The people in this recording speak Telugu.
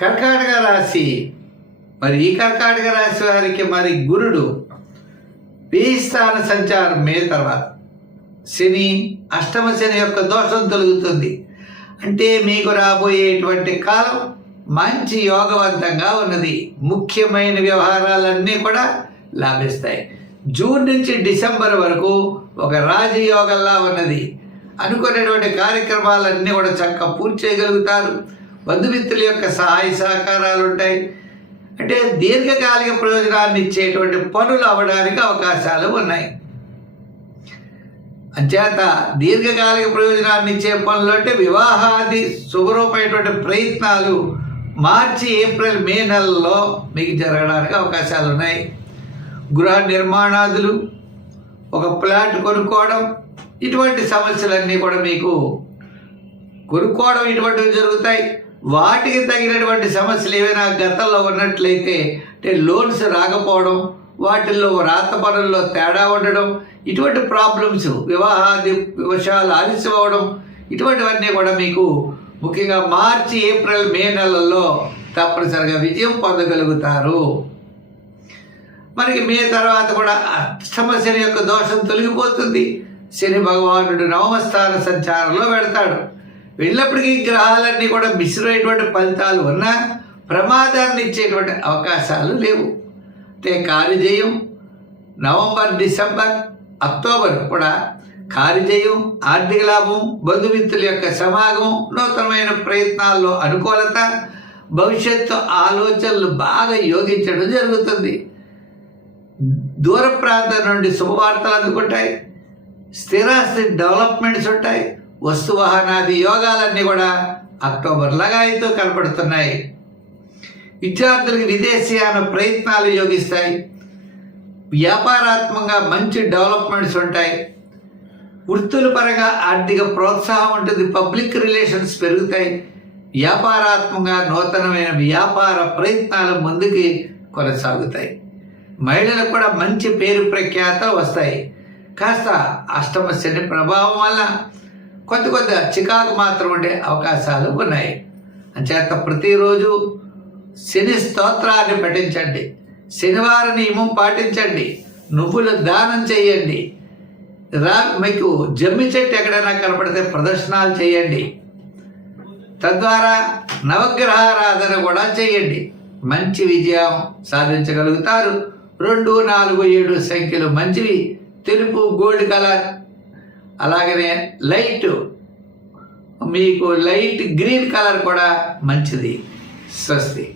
కర్కాటక రాశి. మరి ఈ కర్కాటక రాశి వారికి మరి గురుడు ఈ స్థాన సంచారం మే తర్వాత శని అష్టమ శని యొక్క దోషం తొలుగుతుంది. అంటే మీకు రాబోయేటువంటి కాలం మంచి యోగవంతంగా ఉన్నది. ముఖ్యమైన వ్యవహారాలన్నీ కూడా లాభిస్తాయి. జూన్ నుంచి డిసెంబర్ వరకు ఒక రాజయోగంలా ఉన్నది. అనుకునేటువంటి కార్యక్రమాలన్నీ కూడా చక్కగా పూర్తి చేయగలుగుతారు. బంధుమిత్రుల యొక్క సహాయ సహకారాలు ఉంటాయి అంటే దీర్ఘకాలిక ప్రయోజనాన్ని ఇచ్చేటువంటి పనులు అవ్వడానికి అవకాశాలు ఉన్నాయి. అంచేత దీర్ఘకాలిక ప్రయోజనాన్ని ఇచ్చే పనులు అంటే వివాహాది శుభరూపమైనటువంటి ప్రయత్నాలు మార్చి ఏప్రిల్ మే నెలలో మీకు జరగడానికి అవకాశాలు ఉన్నాయి. గృహ నిర్మాణాదులు ఒక ప్లాట్ కొనుక్కోవడం ఇటువంటి సమస్యలన్నీ కూడా మీకు కొనుక్కోవడం ఇటువంటివి జరుగుతాయి. వాటికి తగినటువంటి సమస్యలు ఏవైనా గతంలో ఉన్నట్లయితే అంటే లోన్స్ రాకపోవడం వాటిల్లో రాత పనుల్లో తేడా ఉండడం ఇటువంటి ప్రాబ్లమ్స్ వివాహాది విషయాలు ఆలస్యం అవడం ఇటువంటివన్నీ కూడా మీకు ముఖ్యంగా మార్చి ఏప్రిల్ మే నెలల్లో తప్పనిసరిగా విజయం పొందగలుగుతారు. మనకి మే తర్వాత కూడా అష్టమ శని యొక్క దోషం తొలగిపోతుంది. శని భగవానుడు నవమస్థాన సంచారంలో పెడతాడు. వెళ్ళినప్పటికీ గ్రహాలన్నీ కూడా మిశ్రమైనటువంటి ఫలితాలు ఉన్నా ప్రమాదాన్ని ఇచ్చేటువంటి అవకాశాలు లేవు. అంటే కార్యజయం నవంబర్ డిసెంబర్ అక్టోబర్ కూడా కార్యజయం ఆర్థిక లాభం బంధుమిత్రుల యొక్క సమాగమం నూతనమైన ప్రయత్నాల్లో అనుకూలత భవిష్యత్తు ఆలోచనలు బాగా యోగించడం జరుగుతుంది. దూర ప్రాంతం నుండి శుభవార్తలు అందుకుంటాయి. స్థిరాస్తి డెవలప్మెంట్స్ ఉంటాయి. వస్తువాహనాది యోగాలన్నీ కూడా అక్టోబర్ లగాయితో కనపడుతున్నాయి. విద్యార్థులకు విదేశీయాన ప్రయత్నాలు యోగిస్తాయి. వ్యాపారాత్మకంగా మంచి డెవలప్మెంట్స్ ఉంటాయి. వృత్తుల పరంగా ఆర్థిక ప్రోత్సాహం ఉంటుంది. పబ్లిక్ రిలేషన్స్ పెరుగుతాయి. వ్యాపారాత్మకంగా నూతనమైన వ్యాపార ప్రయత్నాలు ముందుకి కొనసాగుతాయి. మహిళలకు కూడా మంచి పేరు ప్రఖ్యాత వస్తాయి. కాస్త అష్టమ శని ప్రభావం వల్ల కొద్ది కొద్దిగా చికాకు మాత్రం ఉండే అవకాశాలు ఉన్నాయి. అంచేత ప్రతిరోజు శని స్తోత్రాన్ని పఠించండి. శనివార నియమం పాటించండి. నువ్వులు దానం చేయండి. రా మీకు జమ్మి చెట్టు ఎక్కడైనా కనపడితే ప్రదర్శనాలు చేయండి. తద్వారా నవగ్రహారాధన కూడా చేయండి. మంచి విజయం సాధించగలుగుతారు. రెండు నాలుగు ఏడు సంఖ్యలు మంచివి. తెలుపు గోల్డ్ కలర్. అలాగనే లైట్ మీకు లైట్ గ్రీన్ కలర్ కూడా మంచిది. స్వస్తి.